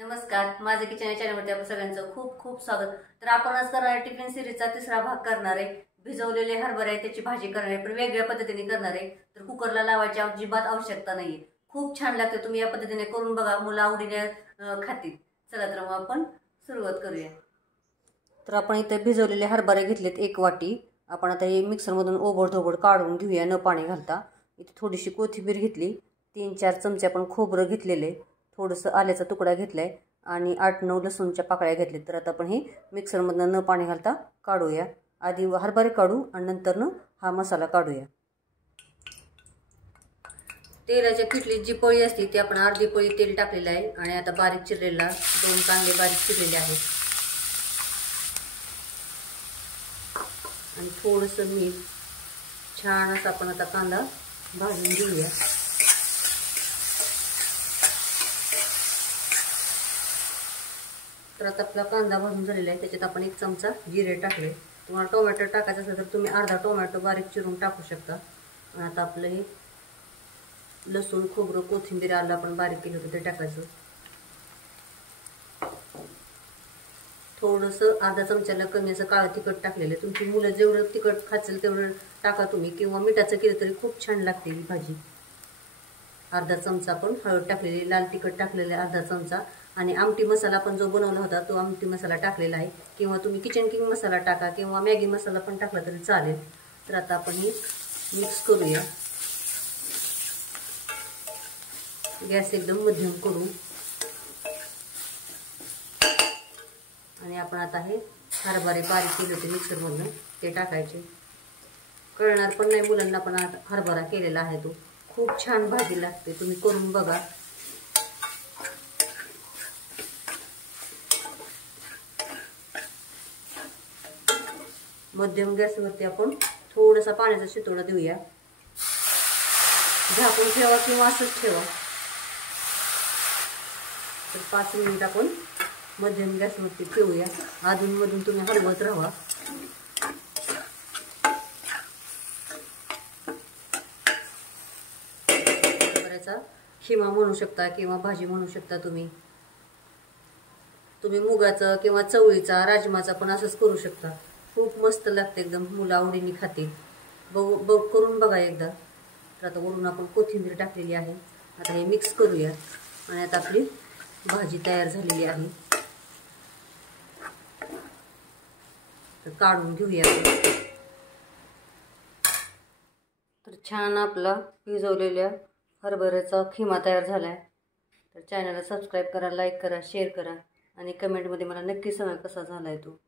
नमस्कार, माझे किचन या चॅनलवरती आपल्या सगळ्यांचं खूप खूप स्वागत। तर आपण आज करणार आहे टिफिन सिरीजचा तिसरा भाग करणार आहे। भिजवलेले हरभरे त्याची भाजी करणार आहे, पण वेगळ्या पद्धतीने करणार आहे। तर कुकरला लावायची अजिबात आवश्यकता नाहीये, खूप छान लागते। तुम्ही या पद्धतीने करून बघा, मुलं आवडीने खातील। चला तर मग आपण सुरुवात करूया। तर आपण इथे भिजवलेले हरभरे घेतलेत 1 वाटी। आपण आता हे मिक्सर मधून ओबडधोबड काढून घेऊया न पाणी घालता। इथे थोडीशी कोथिंबीर घेतली, 3-4 चमचे आपण खोबरं घेतलेले, थोडंसं आल्याचा तुकडा घेतलाय आणि 8-9 लसूणच्या पाकळ्या घेतल्या। तर आता आपण हे मिक्सर मधून न पाणी घालता काढूया। आधी हरभरे काढू आणि नंतर हा मसाला काढूया। तेलाच्या किटलीत जी पळी असते ती आपण अर्धी पळी तेल टाकलेलं आहे आणि आता बारीक चिरलेला 2 कांदे बारीक चिरलेले आहेत आणि थोडंसं मीठ। छान असं आपण आता कांदा भाजून घेऊया। तर आता आपला कांदा भाजून झालेला आहे, त्याच्यात आपण 1 चमचा जिरे टाकले। तुम्हाला टोमॅटो टाकायचं असेल तर तुम्ही अर्धा टोमॅटो बारीक चिरून टाकू शकता। आणि आता आपलं हे लसूण, खोबरं, कोथिंबीर, आलं आपण बारीक केलं होतं ते टाकायचं। थोडंसं अर्धा चमच्याला कमी असं काळं तिखट टाकलेलं आहे। तुमची मुलं जेवढं तिखट खातील तेवढं टाका तुम्ही, किंवा मिठाचं केलं तरी खूप छान लागते ही भाजी। अर्धा चमचा आपण हळद टाकलेली, लाल तिखट टाकलेले अर्धा चमचा, आणि आमटी मसाला आपण जो बनवला होता तो आमटी मसाला टाकलेला आहे, किंवा तुम्ही किचन किंग मसाला टाका किंवा मॅगी मसाला पण टाकला तरी चालेल। तर आता आपण हे मिक्स करूया। गॅस एकदम मध्यम करू आणि आपण आता हे हरभरे बारीक केले होते मिक्सर मधून ते टाकायचे। कळणार पण नाही मुलांना, पण हरभरा केलेला आहे तो खूप छान भाजी लागते, तुम्ही करून बघा। मध्यम गॅसवरती आपण थोडासा पाण्याचा शितोडा देऊया। झाकून ठेवा किंवा असंच ठेवा। तर 5 मिनिट आपण मध्यम गॅसवरती ठेवूया। अधून मधून तुम्ही हलवत राहा। हरभऱ्याचा खिमा म्हणू शकता किंवा भाजी म्हणू शकता तुम्ही मुगाचा किंवा चवळीचा, राजमाचा पण असंच करू शकता। खूप मस्त लागते, एकदम मुलं आवडीने खातील। करून बघा एकदा। तर आता वरून आपण कोथिंबीर टाकलेली आहे। आता हे मिक्स करूया आणि आता आपली भाजी तयार झालेली आहे। तर काढून घेऊया। तर छान आपला भिजवलेल्या हरभऱ्याचा खिमा तयार झालाय। तर चॅनलला सबस्क्राईब करा, लाईक करा, शेअर करा आणि कमेंटमध्ये मला नक्की सांगा कसा झालाय तो।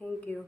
थँक्यू।